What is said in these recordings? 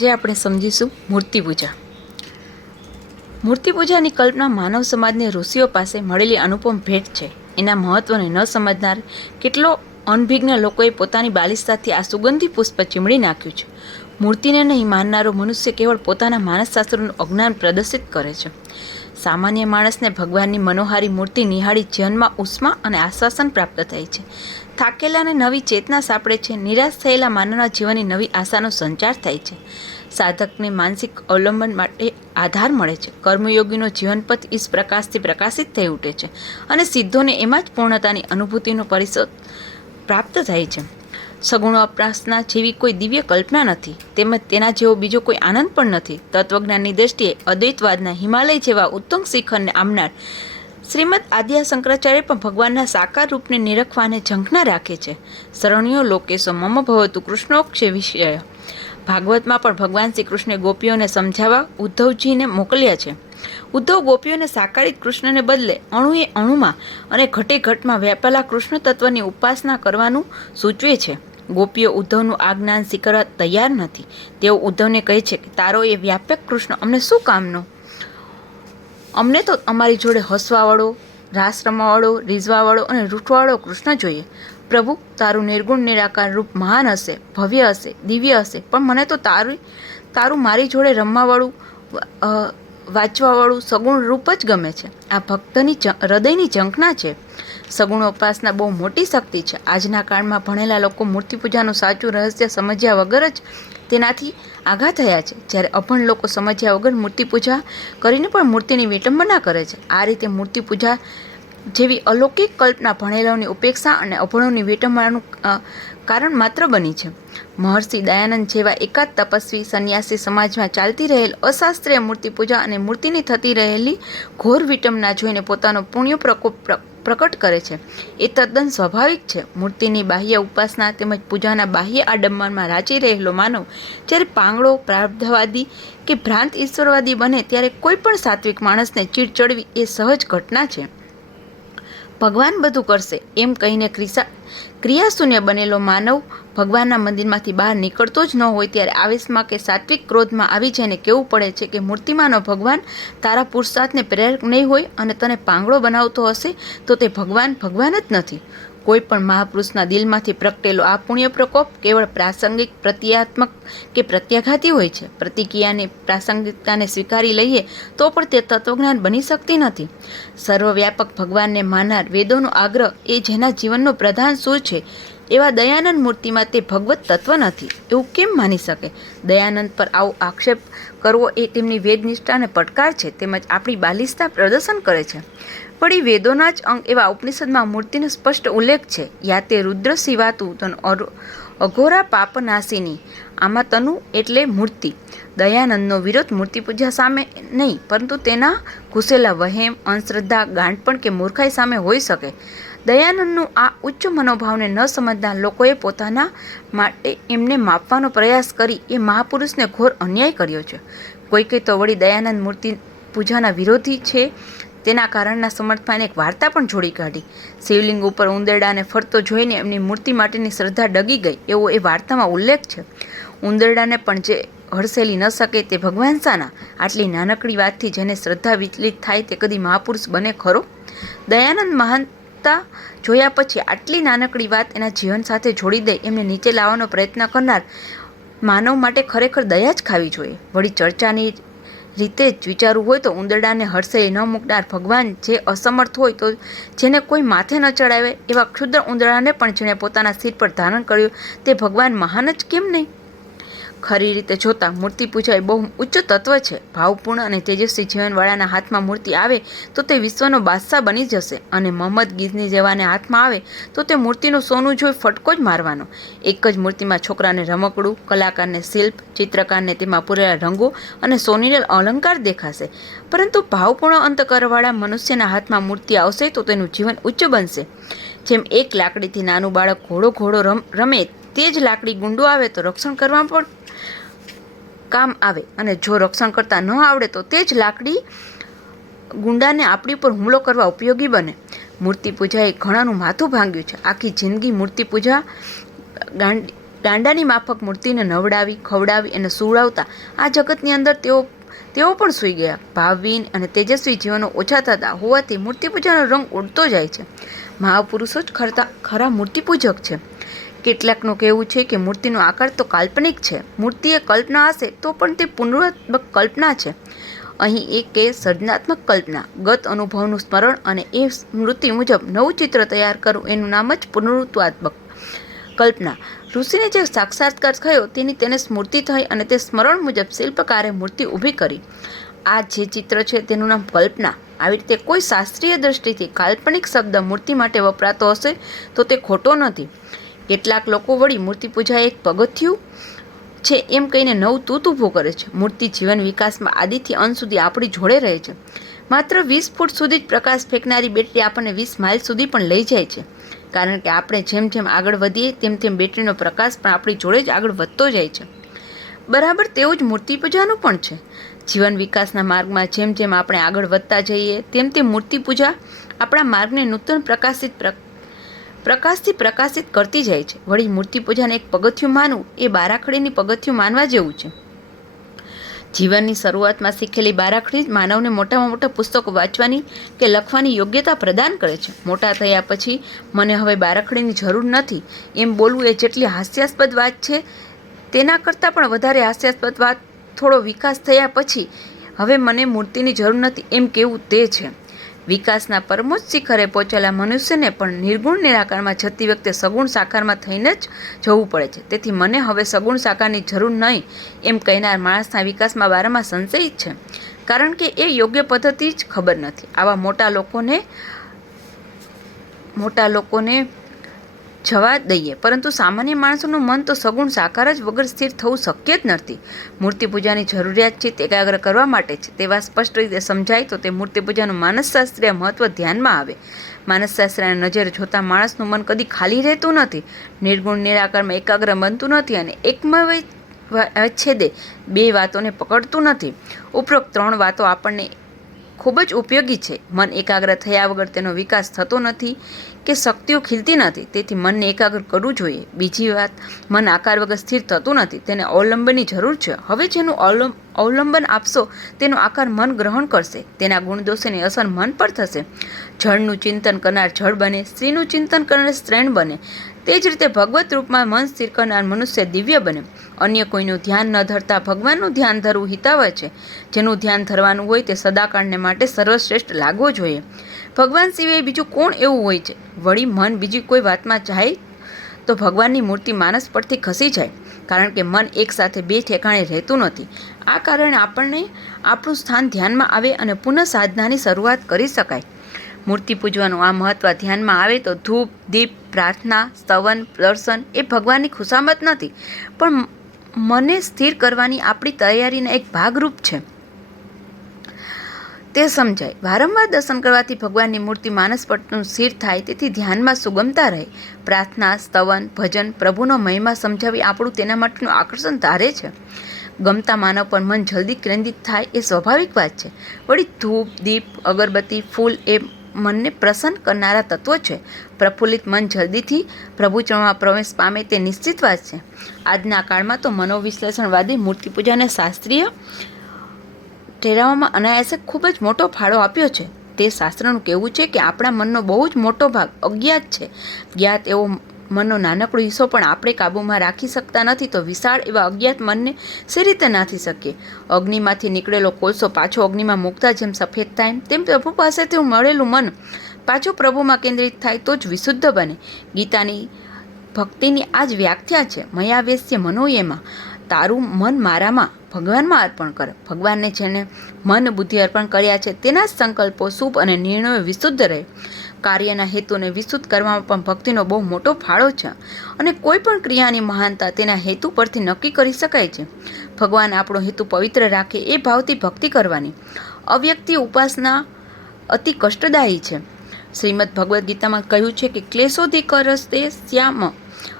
જે આપણે સમજીશું મૂર્તિ પૂજા. મૂર્તિ પૂજાની કલ્પના માનવ સમાજની ઋષિઓ પાસે મળેલી અનુપમ ભેટ છે. એના મહત્વને ન સમજનાર કેટલો અનભિજ્ઞ લોકોએ પોતાની બાલિસ્તાથી આ સુગંધી પુષ્પ ચીમડી નાખ્યું છે. મૂર્તિને નહીં માનનારો મનુષ્ય કેવળ પોતાના માનસશાસ્ત્રનું અજ્ઞાન પ્રદર્શિત કરે છે. સામાન્ય માણસને ભગવાનની મનોહારી મૂર્તિ નિહાળી જીવનમાં ઉષ્મા અને આશ્વાસન પ્રાપ્ત થાય છે. થાકેલાને નવી ચેતના સાંપડે છે. નિરાશ થયેલા માનવના જીવનની નવી આશાનો સંચાર થાય છે. સાધકને માનસિક અવલંબન માટે આધાર મળે છે. કર્મયોગીનો જીવનપથ ઈસ પ્રકાશથી પ્રકાશિત થઈ ઉઠે છે અને સિદ્ધોને એમાં જ પૂર્ણતાની અનુભૂતિનો પરિસર પ્રાપ્ત થાય છે. સગુણો ઉપાસના જેવી કોઈ દિવ્ય કલ્પના નથી, તેમજ તેના જેવો બીજો કોઈ આનંદ પણ નથી. તત્વજ્ઞાનની દ્રષ્ટિએ અદ્વૈતવાદના હિમાલય જેવા ઉત્તુંગ શિખરને આમનાર શ્રીમદ આદ્ય શંકરાચાર્ય પણ ભગવાનના સાકાર રૂપને નિરખવાને ઝંખના રાખે છે. શરણ્યો લોકેશો મમ ભવતુ કૃષ્ણોક્ષ વિષય. ભાગવતમાં પણ ભગવાન શ્રી કૃષ્ણે ગોપીઓને સમજાવવા ઉદ્ધવજીને મોકલ્યા છે. ઉદ્ધવ ગોપીઓને સાકારિત કૃષ્ણને બદલે અણુએ અણુમાં અને ઘટે ઘટમાં વ્યાપેલા કૃષ્ણ તત્વની ઉપાસના કરવાનું સૂચવે છે. ગોપીઓ ઉદ્ધવનું આ જ્ઞાન સ્વીકારવા તૈયાર નથી. તેઓ ઉદ્ધવને કહે છે કે તારો એ વ્યાપક કૃષ્ણ અમને શું કામનો? અમને તો અમારી જોડે હસવાવાળો, રાસ રમવાવાળો, રીઝવાવાળો અને રૂઠવાવાળો કૃષ્ણ જોઈએ. પ્રભુ, તારું નિર્ગુણ નિરાકાર રૂપ મહાન હશે, ભવ્ય હશે, દિવ્ય હશે, પણ મને તો તારું મારી જોડે રમવાવાળું, વાંચવાવાળું સગુણ રૂપ જ ગમે છે. આ ભક્તની હૃદયની ઝંખના છે. સગુણોપાસના બહુ મોટી શક્તિ છે. આજના કાળમાં ભણેલા લોકો મૂર્તિ પૂજાનું સાચું રહસ્ય સમજ્યા વગર જ તેનાથી આઘા થયા છે, જ્યારે અભણ લોકો સમજ્યા વગર મૂર્તિ પૂજા કરીને પણ મૂર્તિની વિટંબના કરે છે. આ રીતે મૂર્તિ પૂજા જેવી અલૌકિક કલ્પના ભણેલાઓની ઉપેક્ષા અને અભણોની વિટંબનાનું કારણ માત્ર બની છે. મહર્ષિ દયાનંદ જેવા એકાદ તપસ્વી સંન્યાસી સમાજમાં ચાલતી રહેલ અશાસ્ત્રીય મૂર્તિ પૂજા અને મૂર્તિની થતી રહેલી ઘોર વિટંબના જોઈને પોતાનો પુણ્ય પ્રકોપ પ્રકટ કરે છે. એ તદ્દન સ્વાભાવિક છે. મૂર્તિની બાહ્ય ઉપાસના તેમજ પૂજાના બાહ્ય આડંબરમાં રાચી રહેલો માનવ જ્યારે પાંગળો, પ્રારબ્ધવાદી કે ભ્રાંત ઈશ્વરવાદી બને ત્યારે કોઈ પણ સાત્વિક માણસને ચીડ ચડવી એ સહજ ઘટના છે. ભગવાન બધું કરશે એમ કહીને ક્રિયાશૂન્ય બનેલો માનવ ભગવાનના મંદિરમાંથી બહાર નીકળતો જ ન હોય ત્યારે આવેશમાં કે સાત્વિક ક્રોધમાં આવી જઈને કહેવું પડે છે કે મૂર્તિમાંનો ભગવાન તારા પુરુષાર્થને પ્રેરક નહીં હોય અને તને પાંગળો બનાવતો હશે તો તે ભગવાન જ નથી. કોઈ પણ મહાપુરુષના દિલમાંથી પ્રગટેલો આ પુણ્ય પ્રકોપ કેવળ પ્રાસંગિક, પ્રત્યાત્મક કે પ્રત્યાઘાતી હોય છે. પ્રતિક્રિયાની પ્રાસંગિકતાને સ્વીકારી લઈએ તો પણ તે તત્વજ્ઞાન બની શકતી નથી. સર્વવ્યાપક ભગવાનને માનનાર વેદોનો આગ્રહ એ જેના જીવનનો પ્રધાન સૂર છે એવા દયાનંદ મૂર્તિમાં તે ભગવત તત્વ નથી એવું કેમ માની શકે? દયાનંદ પર આવો આક્ષેપ કરવો એ તેમની વેદનિષ્ઠાને પડકાર છે, તેમજ આપણી બાલિશતા પ્રદર્શન કરે છે. વળી વેદોના જ અંગ એવા ઉપનિષદમાં મૂર્તિનો સ્પષ્ટ ઉલ્લેખ છે. યા તે રુદ્ર શિવાતું તન અઘોરા પાપનાશિની. આમાં તનુ એટલે મૂર્તિ. દયાનંદનો વિરોધ મૂર્તિ પૂજા સામે નહીં, પરંતુ તેના ઘૂસેલા વહેમ, અંધશ્રદ્ધા, ગાંડપણ કે મૂર્ખાઈ સામે હોઈ શકે. દયાનંદનું આ ઉચ્ચ મનોભાવને ન સમજનાર લોકોએ પોતાના માટે એમને માપવાનો પ્રયાસ કરી એ મહાપુરુષને ઘોર અન્યાય કર્યો છે. કોઈકે તો વળી દયાનંદ મૂર્તિ પૂજાના વિરોધી છે તેના કારણના સમર્થમાં એક વાર્તા પણ જોડી કાઢી. શિવલિંગ ઉપર ઉંદરડાને ફરતો જોઈને એમની મૂર્તિ માટેની શ્રદ્ધા ડગી ગઈ એવો એ વાર્તામાં ઉલ્લેખ છે. ઉંદરડાને પણ જે હડસેલી ન શકે તે ભગવાન શાના? આટલી નાનકડી વાતથી જેને શ્રદ્ધા વિચલિત થાય તે કદી મહાપુરુષ બને ખરો? દયાનંદ મહાનતા જોયા પછી આટલી નાનકડી વાત એના જીવન સાથે જોડી દઈ એમને નીચે લાવવાનો પ્રયત્ન કરનાર માનવ માટે ખરેખર દયા જ ખાવી જોઈએ. વળી ચર્ચાની રીતે જ વિચારવું હોય તો ઉંદરડાને હડસેલી ન મૂકનાર ભગવાન જે અસમર્થ હોય તો જેને કોઈ માથે ન ચડાવે એવા ક્ષુદ્ર ઉંદરડાને પણ જેણે પોતાના શિર પર ધારણ કર્યું તે ભગવાન મહાન જ કેમ નહીં? ખરી રીતે જોતા મૂર્તિ પૂજા એ બહુ ઉચ્ચ તત્વ છે. ભાવપૂર્ણ અને તેજસ્વી જીવનવાળાના હાથમાં મૂર્તિ આવે તો તે વિશ્વનો બાદશાહ બની જશે અને મોહમ્મદ ગિઝની જેવાને હાથમાં આવે તો તે મૂર્તિનું સોનું જોઈ ફટકો જ મારવાનો. એક જ મૂર્તિમાં છોકરાને રમકડું, કલાકારને શિલ્પ, ચિત્રકારને તેમાં પૂરેલા રંગો અને સોનેરી અલંકાર દેખાશે, પરંતુ ભાવપૂર્ણ અંતકરણવાળા મનુષ્યના હાથમાં મૂર્તિ આવશે તો તેનું જીવન ઉચ્ચ બનશે. જેમ એક લાકડીથી નાનું બાળક ઘોડો રમે તે જ લાકડી ગુંડો આવે તો રક્ષણ કરવા પણ કામ આવે, અને જો રક્ષણ કરતા ન આવડે તો તે જ લાકડી ગુંડાને આપણી ઉપર હુમલો કરવા ઉપયોગી બને. મૂર્તિ પૂજાએ ઘણાનું માથું ભાંગ્યું છે. આખી જિંદગી મૂર્તિ પૂજા દાંડાની માફક મૂર્તિને નવડાવી ખવડાવી અને સુવડાવતા આ જગતની અંદર તેઓ પણ સૂઈ ગયા. ભાવહીન અને તેજસ્વી જીવનો ઓછા થતા હોવાથી મૂર્તિપૂજાનો રંગ ઉડતો જાય છે. મહાપુરુષો જ ખરા મૂર્તિપૂજક છે. કેટલાકનું કહેવું છે કે મૂર્તિનો આકાર તો કાલ્પનિક છે. મૂર્તિ એ કલ્પના હશે તો પણ તે પુનરુત્પાદક કલ્પના છે. અહીં એક કે સર્જનાત્મક કલ્પના, ગત અનુભવનું સ્મરણ અને એ સ્મૃતિ મુજબ નવું ચિત્ર તૈયાર કરવું એનું નામ જ પુનરુત્પાદક કલ્પના. ઋષિને જે સાક્ષાત્કાર થયો તેની તેને સ્મૃતિ થઈ અને તે સ્મરણ મુજબ શિલ્પકારે મૂર્તિ ઊભી કરી. આ જે ચિત્ર છે તેનું નામ કલ્પના. આવી રીતે કોઈ શાસ્ત્રીય દ્રષ્ટિથી કાલ્પનિક શબ્દ મૂર્તિ માટે વપરાતો હશે તો તે ખોટો નથી. કેટલાક લોકો વળી મૂર્તિપૂજા એક પગથિયું છે એમ કહીને નવું તૂત ઊભું કરે છે. મૂર્તિ જીવન વિકાસમાં આદિથી અંત સુધી આપણી જોડે રહે છે. માત્ર 20 ફૂટ સુધી જ પ્રકાશ ફેંકનારી બેટરી આપણને 20 માઇલ સુધી પણ લઈ જાય છે. કારણ કે આપણે જેમ જેમ આગળ વધીએ તેમ તેમ બેટરીનો પ્રકાશ પણ આપણી જોડે જ આગળ વધતો જાય છે. બરાબર તેવું જ મૂર્તિપૂજાનું પણ છે. જીવન વિકાસના માર્ગમાં જેમ જેમ આપણે આગળ વધતા જઈએ તેમ તેમ મૂર્તિપૂજા આપણા માર્ગને નૂતન પ્રકાશથી પ્રકાશિત કરતી જાય છે. વળી મૂર્તિપૂજાને એક પગથિયું માનવું એ બારાખડીની પગથિયું માનવા જેવું છે. જીવનની શરૂઆતમાં શીખેલી બારાખડી જ માનવને મોટામાં મોટા પુસ્તકો વાંચવાની કે લખવાની યોગ્યતા પ્રદાન કરે છે. મોટા થયા પછી મને હવે બારાખડીની જરૂર નથી એમ બોલવું એ જેટલી હાસ્યાસ્પદ વાત છે તેના કરતાં પણ વધારે હાસ્યાસ્પદ વાત થોડો વિકાસ થયા પછી હવે મને મૂર્તિની જરૂર નથી એમ કહેવું તે છે. વિકાસના પરમોચ્ચ શિખરે પહોંચેલા મનુષ્યને પણ નિર્ગુણ નિરાકારમાં જતી વખતે સગુણ સાકારમાં થઈને જ જવું પડે છે. તેથી મને હવે સગુણ સાકારની જરૂર નહીં એમ કહેનાર માણસના વિકાસમાં વારંવાર સંશયિત છે. કારણ કે એ યોગ્ય પદ્ધતિ જ ખબર નથી. આવા મોટા લોકોને જવા દઈએ, પરંતુ સામાન્ય માણસોનું મન તો સગુણ સાકાર જ વગર સ્થિર થવું શક્ય જ નથી. મૂર્તિપૂજાની જરૂરિયાત ચિત્ત એકાગ્ર કરવા માટે છે તેવા સ્પષ્ટ રીતે સમજાય તો તે મૂર્તિપૂજાનું માનસશાસ્ત્રીય મહત્વ ધ્યાનમાં આવે. માનસશાસ્ત્રના નજરે જોતા માણસનું મન કદી ખાલી રહેતું નથી, નિર્ગુણ નિરાકારમાં એકાગ્ર બનતું નથી અને એકમછેદે બે વાતોને પકડતું નથી. ઉપરોક્ત 3 વાતો આપણને ખૂબ જ ઉપયોગી છે. મન એકાગ્ર થયા વગર તેનો વિકાસ થતો નથી કે શક્તિઓ ખીલતી નથી. તેથી મનને એકાગ્ર કરવું જોઈએ. બીજી વાત, મન આકાર વગર સ્થિર થતું નથી, તેને અવલંબનની જરૂર છે. હવે જેનું અવલંબન આપશો તેનો આકાર મન ગ્રહણ કરશે, તેના ગુણદોષોની અસર મન પર થશે. જળનું ચિંતન કરનાર જળ બને, સ્ત્રીનું ચિંતન કરનાર સ્ત્રીણ બને. તે જ રીતે ભગવત રૂપમાં મન સ્થિર કરનાર મનુષ્ય દિવ્ય બને. અન્ય કોઈનું ધ્યાન ન ધરતા ભગવાનનું ધ્યાન ધરવું હિતાવહ છે. જેનું ધ્યાન ધરવાનું હોય તે સદાકાળને માટે સર્વશ્રેષ્ઠ લાગવો જોઈએ. ભગવાન સિવાય બીજું કોણ એવું હોય છે? વળી મન બીજી કોઈ વાતમાં જાય તો ભગવાનની મૂર્તિ માનસ પરથી ખસી જાય. કારણ કે મન એક સાથે બે ઠેકાણે રહેતું નથી. આ કારણે આપણને આપણું સ્થાન ધ્યાનમાં આવે અને પુનઃ સાધનાની શરૂઆત કરી શકાય. મૂર્તિ પૂજવાનું આ મહત્વ ધ્યાનમાં આવે તો ધૂપ, દીપ, પ્રાર્થના, સ્તવન, દર્શન એ ભગવાનની ખુશામત નથી, પણ મને સ્થિર કરવાની આપણી તૈયારીના એક ભાગરૂપ છે તે સમજાય. વારંવાર દર્શન કરવાથી ભગવાનની મૂર્તિ માનસ પરનું સ્થિર થાય, તેથી ધ્યાનમાં સુગમતા રહે. પ્રાર્થના, સ્તવન, ભજન, પ્રભુનો મહિમા સમજાવી આપણું તેના માટેનું આકર્ષણ ધારે છે. ગમતા માનવ પર મન જલ્દી કેન્દ્રિત થાય એ સ્વાભાવિક વાત છે. વળી ધૂપ, દીપ, અગરબત્તી, ફૂલ એ મનને પ્રસન્ન કરનારા તત્વો છે. પ્રફુલ્લિત મન જલ્દીથી પ્રભુચરણમાં પ્રવેશ પામે તે નિશ્ચિત વાત છે. આજના કાળમાં તો મનોવિશ્લેષણવાદી મૂર્તિપૂજાને શાસ્ત્રીય ઠેરવવામાં અનાયાસે ખૂબ જ મોટો ફાળો આપ્યો છે. તે શાસ્ત્રનું કહેવું છે કે આપણા મનનો બહુ જ મોટો ભાગ અજ્ઞાત છે. જ્ઞાત એવો મનનો નાનકડો હિસ્સો પણ આપણે કાબૂમાં રાખી શકતા નથી, તો વિશાળ એવા અજ્ઞાત મનને શી રીતે નાથી શકીએ? અગ્નિમાંથી નીકળેલો કોલસો પાછો અગ્નિમાં મૂકતા જેમ સફેદ થાય, તેમ પ્રભુ પાસેથી મળેલું મન પાછું પ્રભુમાં કેન્દ્રિત થાય તો જ વિશુદ્ધ બને. ગીતાની ભક્તિની આ જ વ્યાખ્યા છે. મયાવેશ્ય મનોયેમાં, તારું મન મારામાં, ભગવાનમાં અર્પણ કર. ભગવાનને જેને મન બુદ્ધિ અર્પણ કર્યા છે તેના જ સંકલ્પો શુભ અને નિર્ણયો વિશુદ્ધ રહે. કાર્યના હેતુને વિશુદ્ધ કરવામાં પણ ભક્તિનો બહુ મોટો ફાળો છે અને કોઈ પણ ક્રિયાની મહાનતા તેના હેતુ પરથી નક્કી કરી શકાય છે. ભગવાન આપણો હેતુ પવિત્ર રાખે એ ભાવથી ભક્તિ કરવાની. અવ્યક્તિ ઉપાસના અતિ કષ્ટદાયી છે. શ્રીમદ ભગવદ્ ગીતામાં કહ્યું છે કે ક્લેશોધિકરસ્તે શ્યામ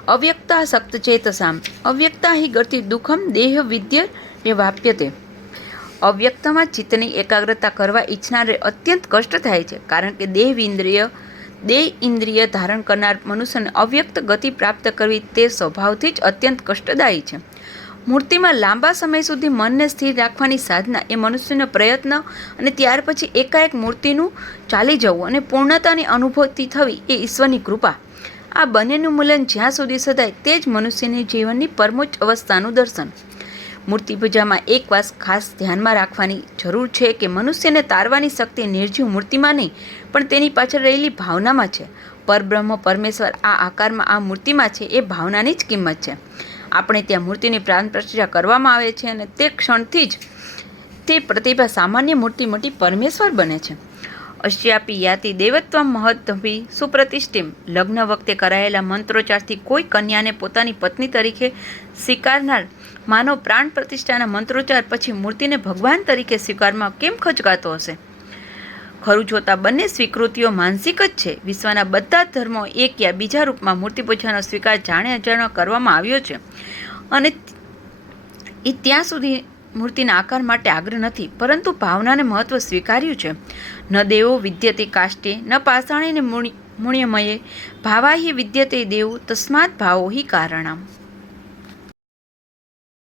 અવ્યક્તા સક્ત ચેતસામ અવ્યક્તા હિ ગતિ દુઃખમ દેહ વિદ્ય વાપ્યતે. અવ્યક્તમાં ચિત્તની એકાગ્રતા કરવા ઈચ્છનારે અત્યંત કષ્ટ થાય છે, કારણ કે દેહ ઇન્દ્રિય દેહ ઇન્દ્રિય ધારણ કરનાર મનુષ્યને અવ્યક્ત ગતિ પ્રાપ્ત કરવી તે સ્વભાવથી જ અત્યંત કષ્ટદાયી છે. મૂર્તિમાં લાંબા સમય સુધી મનને સ્થિર રાખવાની સાધના એ મનુષ્યનો પ્રયત્ન અને ત્યાર પછી એકાએક મૂર્તિનું ચાલી જવું અને પૂર્ણતાની અનુભૂતિ થવી એ ઈશ્વરની કૃપા. આ બંનેનું મૂલ્ય જ્યાં સુધી સદાય તે જ મનુષ્યની જીવનની પરમોચ્ચ અવસ્થાનું દર્શન. મૂર્તિ પૂજામાં એક વાત ખાસ ધ્યાનમાં રાખવાની જરૂર છે કે મનુષ્યને તારવાની શક્તિ નિર્જીવ મૂર્તિમાં નહીં પણ તેની પાછળ રહેલી ભાવનામાં છે. પરબ્રહ્મ પરમેશ્વર આ આકારમાં આ મૂર્તિમાં છે એ ભાવનાની જ કિંમત છે. આપણે ત્યાં મૂર્તિની પ્રાણ પ્રતિષ્ઠા કરવામાં આવે છે અને તે ક્ષણથી જ તે પ્રતિભા સામાન્ય મૂર્તિ મોટી પરમેશ્વર બને છે. અશ્યાપી યાતિ દેવત્વમ મહદ્ભી સુપ્રતિષ્ઠિમ. લગ્ન વખતે કરાયેલા મંત્રોચ્ચારથી કોઈ કન્યાને પોતાની પત્ની તરીકે સ્વીકારનાર માનવ પ્રાણ પ્રતિષ્ઠાના મંત્રોચ્ચાર પછી મૂર્તિને ભગવાન તરીકે સ્વીકારમાં કેમ ખચકાતો હશે? ખરું જોતા બંને સ્વીકૃતિઓ માનસિક જ છે. વિશ્વના બધા જ ધર્મો એક યા બીજા રૂપમાં મૂર્તિ પૂજાનો સ્વીકાર જાણે અજાણ્યો કરવામાં આવ્યો છે અને એ ત્યાં સુધી મૂર્તિના આકાર માટે આગ્રહ નથી પરંતુ ભાવનાને મહત્વ સ્વીકાર્યું છે. ન દેવો વિદ્યતે કાષ્ટે ન પાષાણેન મુણ્યમયે ભાવાહિ વિદ્યતે દેવ તસ્માત ભાવો હિ કારણમ.